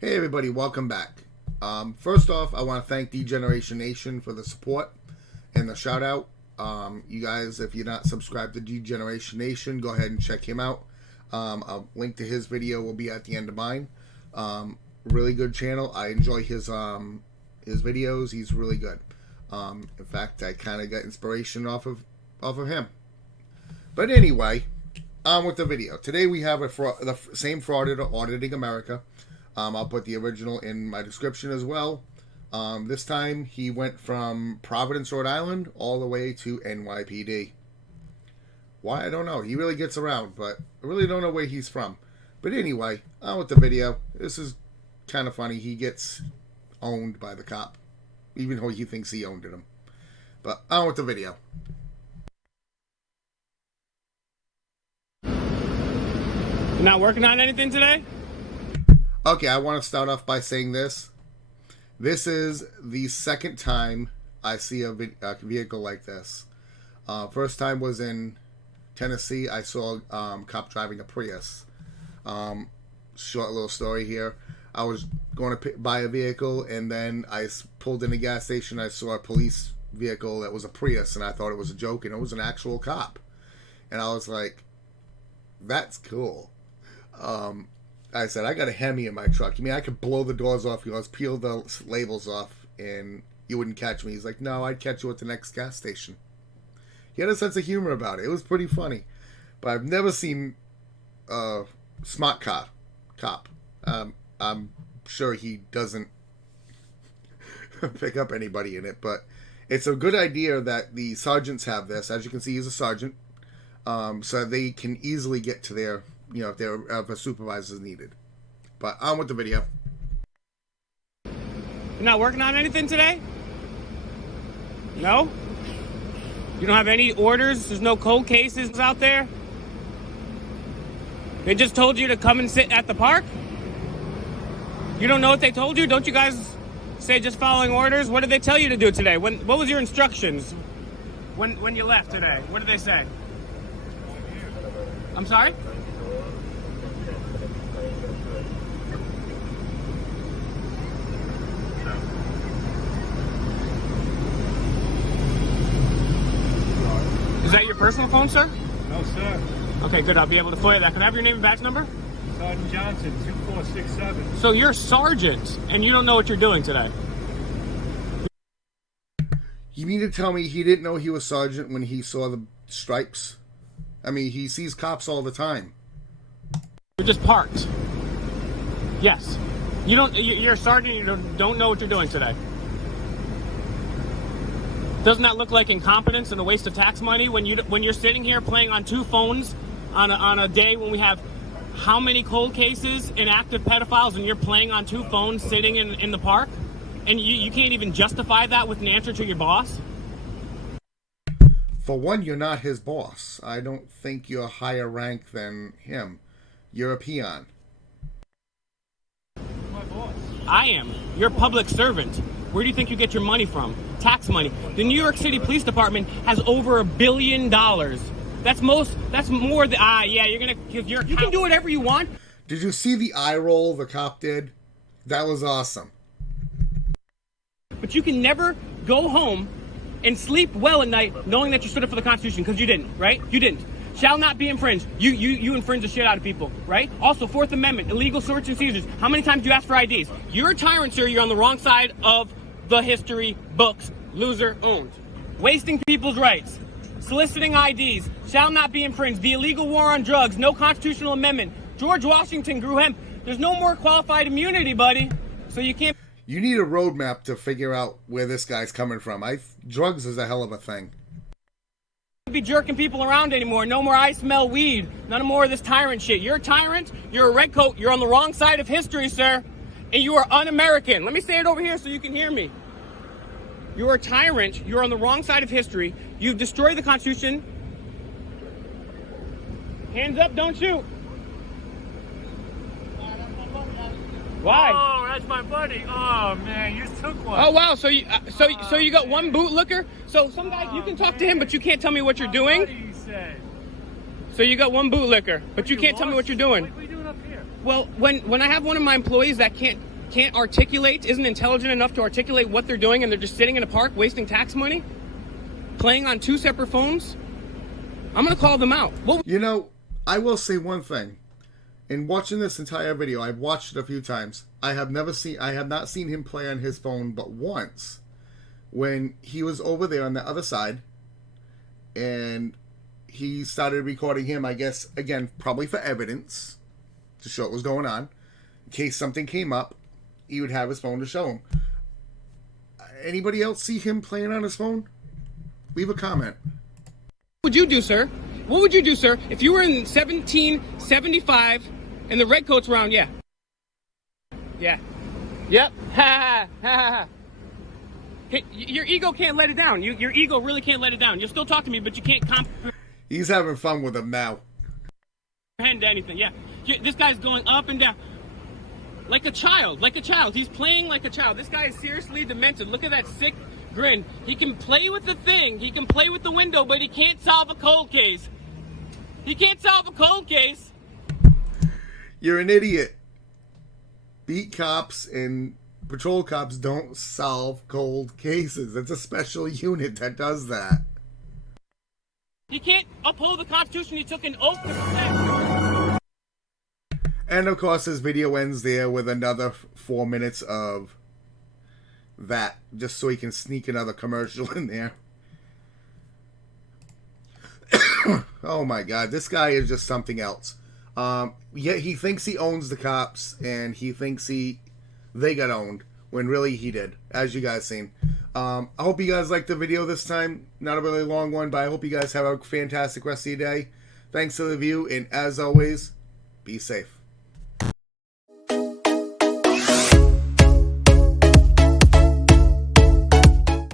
Hey everybody, welcome back. First off, I want to thank D-Generation Nation for the support and the shout out. You guys, if you're not subscribed to D-Generation Nation, go ahead and check him out. A link to his video will be at the end of mine. Really good channel. I enjoy his videos. He's really good. In fact, I kind of got inspiration off of him. But anyway, on with the video. Today we have the same frauditor auditing America. I'll put the original in my description as well. This time he went from Providence, Rhode Island, all the way to NYPD. Why? I don't know. He really gets around, but I really don't know where he's from. But anyway, on with the video. This is kind of funny. He gets owned by the cop, even though he thinks he owned him. But on with the video. You're not working on anything today? Okay, I want to start off by saying this. This is the second time I see a vehicle like this. First time was in Tennessee. I saw a cop driving a Prius. Short little story here. I was going to buy a vehicle, and then I pulled in a gas station. I saw a police vehicle that was a Prius, and I thought it was a joke, and it was an actual cop. And I was like, that's cool. I said, I got a Hemi in my truck. You mean I could blow the doors off yours, peel the labels off, and you wouldn't catch me? He's like, no, I'd catch you at the next gas station. He had a sense of humor about it. It was pretty funny. But I've never seen a smart cop. I'm sure he doesn't pick up anybody in it, but it's a good idea that the sergeants have this. As you can see, he's a sergeant, so they can easily get to their, if a supervisor is needed. But on with the video. You're not working on anything today? No? You don't have any orders? There's no cold cases out there? They just told you to come and sit at the park? You don't know what they told you? Don't you guys say just following orders? What did they tell you to do today? What was your instructions when you left today? What did they say? I'm sorry? Is that your personal phone, sir? No, sir. Okay, good. I'll be able to FOIA that. Can I have your name and badge number? Sergeant Johnson, 2467. So you're sergeant, and you don't know what you're doing today? You mean to tell me he didn't know he was sergeant when he saw the stripes? I mean, he sees cops all the time. You're just parked. Yes. You're a sergeant, you don't know what you're doing today. Doesn't that look like incompetence and a waste of tax money when you're sitting here playing on two phones on a day when we have how many cold cases and active pedophiles, and you're playing on two phones sitting in the park? And you can't even justify that with an answer to your boss? For one, you're not his boss. I don't think you're higher rank than him. You're a peon. My boss. I am. You're a public servant. Where do you think you get your money from? Tax money. The New York City Police Department has over $1 billion. That's more than, yeah, you can do whatever you want. Did you see the eye roll the cop did? That was awesome. But you can never go home and sleep well at night knowing that you stood up for the Constitution, because you didn't, right? You didn't. Shall not be infringed. You infringe the shit out of people, right? Also, Fourth Amendment, illegal search and seizures. How many times do you ask for IDs? You're a tyrant, sir. You're on the wrong side of the history books. Loser owned. Wasting people's rights. Soliciting IDs. Shall not be infringed. The illegal war on drugs. No constitutional amendment. George Washington grew hemp. There's no more qualified immunity, buddy. So you can't... You need a roadmap to figure out where this guy's coming from. Drugs is a hell of a thing. Be jerking people around anymore. No more I smell weed. None more of this tyrant shit. You're a tyrant. You're a redcoat. You're on the wrong side of history, sir. And you are un-American. Let me say it over here so you can hear me. You're a tyrant. You're on the wrong side of history. You've destroyed the Constitution. Hands up, don't shoot. Why? Oh, that's my buddy. Oh, man, you took one. Oh, wow. So you got one bootlicker? So some guys, you can talk to him, but you can't tell me what you're doing? What he said. So you got one bootlicker, but you can't tell me what you're doing. What are you doing up here? Well, when I have one of my employees that can't can't articulate, isn't intelligent enough to articulate what they're doing, and they're just sitting in a park wasting tax money, playing on 2 separate phones, I'm going to call them out. You know, I will say one thing. In watching this entire video, I've watched it a few times. I have not seen him play on his phone but once, when he was over there on the other side, and he started recording him, I guess, again, probably for evidence, to show what was going on. In case something came up, he would have his phone to show him. Anybody else see him playing on his phone? Leave a comment. What would you do, sir? What would you do, sir, if you were in 1775 and the redcoats were around? Yeah. Yeah. Yep. Ha ha ha. Hey, your ego can't let it down. Your ego really can't let it down. You'll still talk to me, but you can't He's having fun with him now. comprehend anything. Yeah. This guy's going up and down. Like a child. Like a child. He's playing like a child. This guy is seriously demented. Look at that sick grin. He can play with the thing. He can play with the window, but he can't solve a cold case. He can't solve a cold case. You're an idiot. Beat cops and patrol cops don't solve cold cases. It's a special unit that does that. He can't uphold the Constitution. He took an oath to protect. And of course, this video ends there with another 4 minutes of that, just so he can sneak another commercial in there. Oh my god, this guy is just something else. Yeah, he thinks he owns the cops, and he thinks they got owned, when really he did, as you guys seen. I hope you guys liked the video this time. Not a really long one, but I hope you guys have a fantastic rest of your day. Thanks for the view, and as always, be safe.